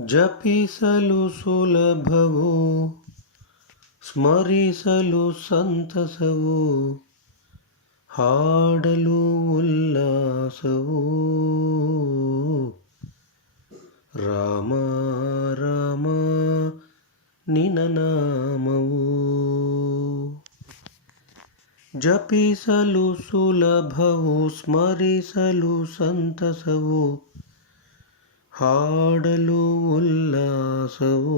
ಜಪಿಸಲು ಸುಲಭವು, ಸ್ಮರಿಸಲು ಸಂತಸವು, ಹಾಡಲು ಉಲ್ಲಾಸವು. ರಾಮ ರಾಮ ನಿನ ನಾಮವು. ಜಪಿಸಲು ಸುಲಭವು, ಸ್ಮರಿಸಲು ಸಂತಸವು, ಹಾಡಲು ಉಲ್ಲಾಸವು.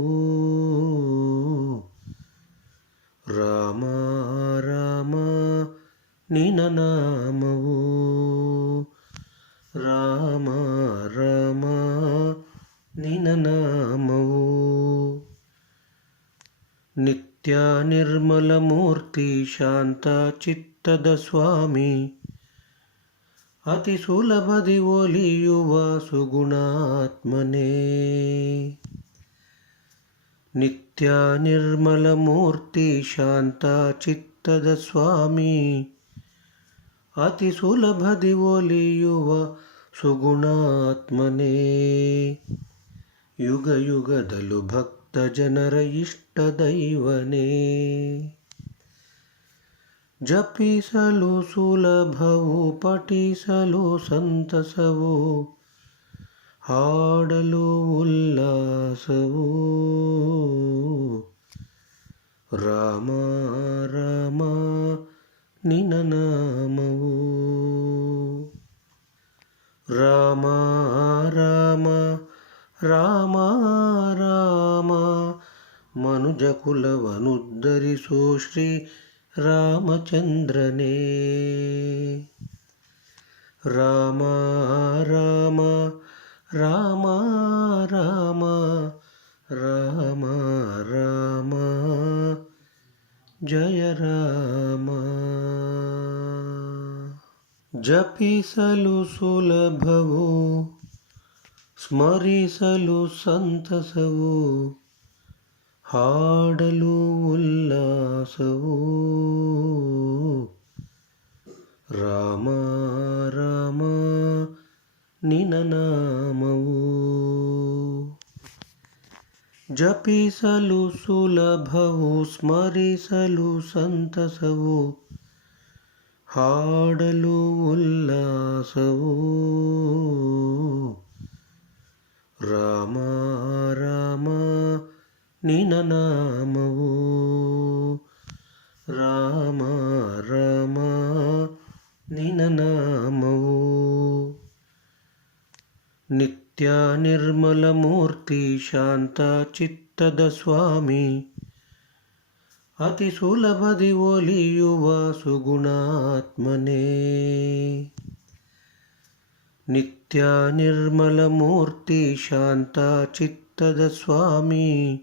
ರಾಮ ರಾಮ ನಿನ ನಾಮವು. ರಾಮ ರಾಮ ನಿನ ನಾಮವು. ನಿತ್ಯ ನಿರ್ಮಲ ಮೂರ್ತಿ ಶಾಂತ ಚಿತ್ತದ ಸ್ವಾಮಿ, ಅತಿ ಸುಲಭದಿ ಒಲಿಯುವ ಸುಗುಣಾತ್ಮನೇ. ನಿತ್ಯ ನಿರ್ಮಲ ಮೂರ್ತಿ ಶಾಂತ ಚಿತ್ತದ ಸ್ವಾಮಿ, ಅತಿ ಸುಲಭದಿ ಒಲಿಯುವ ಸುಗುಣಾತ್ಮನೇ. ಯುಗ ಯುಗದಲು ಭಕ್ತ ಜನರ ಇಷ್ಟ ದೈವನೇ. ಜಪಿಸಲು ಸುಲಭವು, ಪಠಿಸಲು ಸಂತಸವು, ಹಾಡಲು ಉಲ್ಲಾಸವು. ರಾಮ ರಾಮ ನಿನ ನಾಮವು. ರಾಮ ರಾಮ ರಾಮ ರಾಮ ಮನುಜ ಕುಲವನುದ್ಧರಿಸೋ ಶ್ರೀ ರಾಮಚಂದ್ರನೇ. ರಾಮ ರಾಮ ರಾಮ ರಾಮ ರಾಮ ರಾಮ ಜಯ ರಾಮ. ಜಪಿಸಲು ಸುಲಭವು, ಸ್ಮರಿಸಲು ಸಂತಸವು, ಹಾಡಲು ಉಲ್ಲಾಸವು. ರಾಮ ರಾಮ ನಿನ ನಾಮವು. ಜಪಿಸಲು ಸುಲಭವು, ಸ್ಮರಿಸಲು ಸಂತಸವು, ಹಾಡಲು ಉಲ್ಲಾಸವು. ರಾಮ ರಾಮ ನಿನ ನಾಮವು. ರಾಮ ರಾಮ ನಿನ ನಾಮವು. ನಿತ್ಯ ನಿರ್ಮಲ ಮೂರ್ತಿ ಶಾಂತ ಚಿತ್ತದ ಸ್ವಾಮಿ, ಅತಿ ಸುಲಭದಿ ಒಲಿಯುವ ಸುಗುಣಾತ್ಮನೇ. ನಿತ್ಯ ನಿರ್ಮಲ ಮೂರ್ತಿ ಶಾಂತ ಚಿತ್ತದ ಸ್ವಾಮಿ,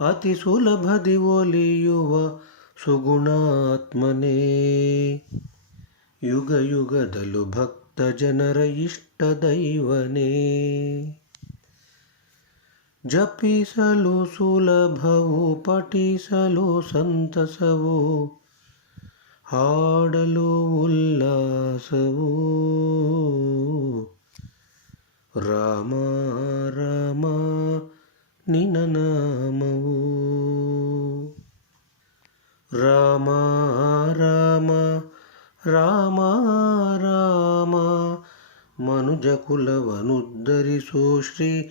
ಅತಿ ಸುಲಭದಿ ಒಲಿಯುವ ಸುಗುಣಾತ್ಮನೇ. ಯುಗ ಯುಗದಲು ಭಕ್ತ ಜನರ ಇಷ್ಟ ದೈವನೇ. ಜಪಿಸಲು ಸುಲಭವು, ಪಠಿಸಲು ಸಂತಸವು, ಹಾಡಲು ಉಲ್ಲಾಸವು. ರಾಮ ರಾಮ ನಿನ ನಾಮವು. ರಾಮ ರಾಮ ರಾಮ ರಾಮ ಮನುಜ ಕುಲವನುದ್ಧರಿಸೋ ಶ್ರೀ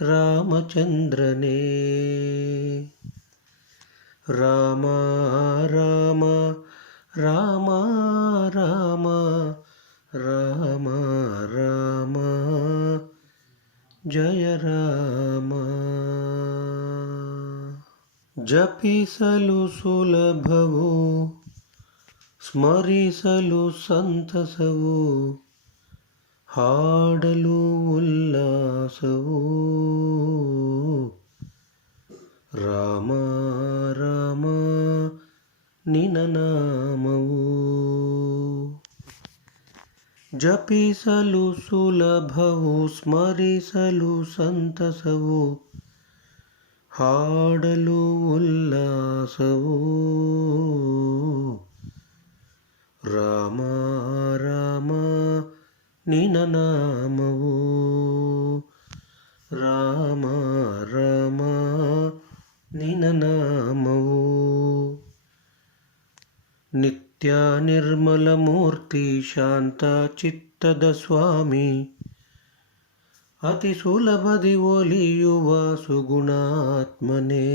ರಾಮಚಂದ್ರನೇ. ರಾಮ ರಾಮ ರಾಮ ರಾಮ ರಾಮ ರಾಮ ಜಯ ರಾಮ. ಜಪಿಸಲು ಸುಲಭವು, ಸ್ಮರಿಸಲು ಸಂತಸವು, ಹಾಡಲು ಉಲ್ಲಾಸವು. ರಾಮ ರಾಮ ನಿನ ನಾಮವು. ಜಪಿಸಲು ಸುಲಭವು, ಸ್ಮರಿಸಲು ಸಂತಸವು, ಹಾಡಲು ಉಲ್ಲಾಸವು. ರಾಮ ರಾಮ ನಿನ ನಾಮವು. ರಾಮ ರಾಮ ನಿನ ನಾಮವು ನಿತ್ಯ ನಿರ್ಮಲ ಮೂರ್ತಿ ಶಾಂತ ಚಿತ್ತದ ಸ್ವಾಮಿ ಅತಿ ಸುಲಭದಿ ಒಲಿಯುವ ಸುಗುಣಾತ್ಮನೇ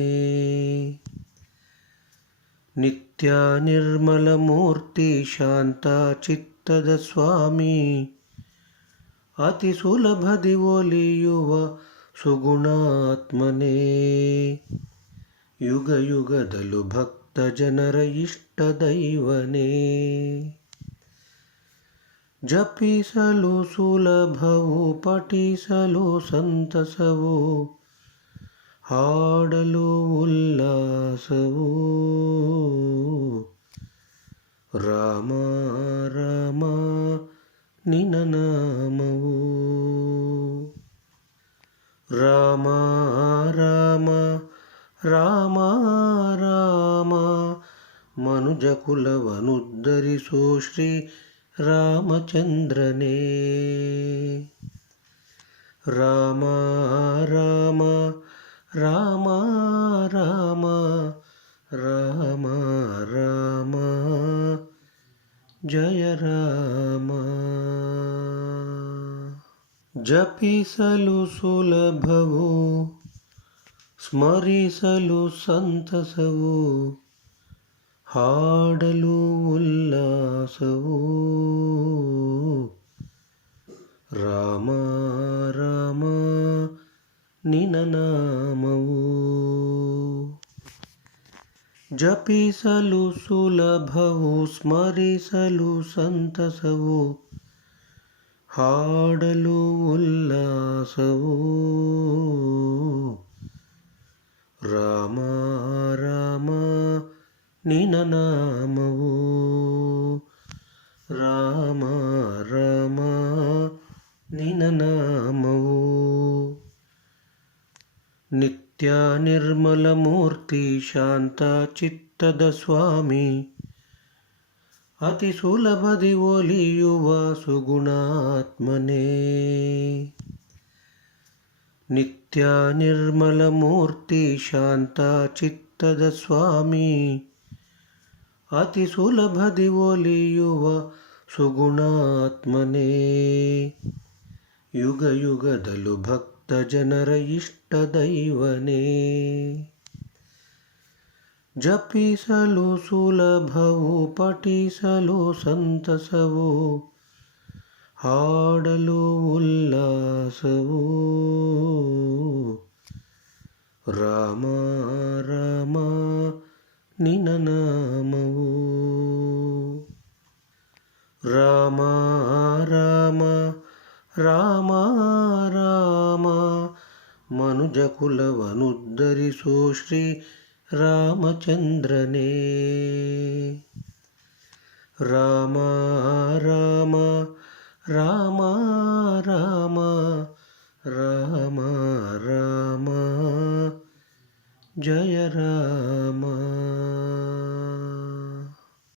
ನಿತ್ಯ ನಿರ್ಮಲ ಮೂರ್ತಿ ಶಾಂತ ಚಿತ್ತದ ಸ್ವಾಮಿ ಅತಿ ಸುಲಭದಿ ಒಲಿಯುವ ಸುಗುಣಾತ್ಮನೇ ಯುಗ ಯುಗದಲ್ಲೂ ಭಕ್ತ ಜನರ ಇಷ್ಟ ದೈವನೇ ಜಪಿಸಲು ಸುಲಭವು ಪಠಿಸಲು ಸಂತಸವು ಹಾಡಲು ಉಲ್ಲಾಸವು ರಾಮ ರಾಮ ನಿನ ನಾಮವು ರಾಮ ರಾಮ ರಾಮ ರಾಮ ಮನುಜ ಕುಲವನುದ್ಧರಿಸೋ ಶ್ರೀ ರಾಮಚಂದ್ರನೇ ರಾಮ ರಾಮ ರಾಮ ರಾಮ ರಾಮ ರಾಮ ಜಯ ರಾಮ ಜಪಿಸಲು ಸುಲಭವು ಸ್ಮರಿಸಲು ಸಂತಸವು ಹಾಡಲು ಉಲ್ಲಾಸವು ರಾಮ ರಾಮ ನಿನ ನಾಮವು ಜಪಿಸಲು ಸುಲಭವು ಸ್ಮರಿಸಲು ಸಂತಸವು ಹಾಡಲು ಉಲ್ಲಾಸವು ರಾಮ ರಾಮ ನಿನ ನಾಮವು ರಾಮ ರಾಮ ನಿನ ನಾಮವು ನಿತ್ಯ ನಿರ್ಮಲ ಮೂರ್ತಿ ಶಾಂತ ಚಿತ್ತದ ಸ್ವಾಮಿ ಅತಿ ಸುಲಭದಿ ಒಲಿಯುವ ಸುಗುಣಾತ್ಮನೇ ನಿತ್ಯ ನಿರ್ಮಲ ಮೂರ್ತಿ ಶಾಂತ ಚಿತ್ತದ ಸ್ವಾಮಿ ಅತಿ ಸುಲಭದಿ ಒಲಿಯುವ ಸುಗುಣಾತ್ಮನೇ ಯುಗ ಯುಗದಲ್ಲೂ ಭಕ್ತ ಜನರ ಇಷ್ಟ ದೈವನೇ ಜಪಿಸಲು ಸುಲಭವು ಪಠಿಸಲು ಸಂತಸವು ಹಾಡಲು ಉಲ್ಲಾಸವು ರಾಮ ರಾಮ ನಿನ ನಾಮವು ರಾಮ ರಾಮ ರಾಮ ರಾಮ ಮನುಜ ಕುಲವನುದ್ಧರಿಸೋ ಶ್ರೀ ರಾಮಚಂದ್ರನೇ ರಾಮ ರಾಮ ರಾಮ ರಾಮ ರಾಮ ರಾಮ ಜಯ ರಾಮ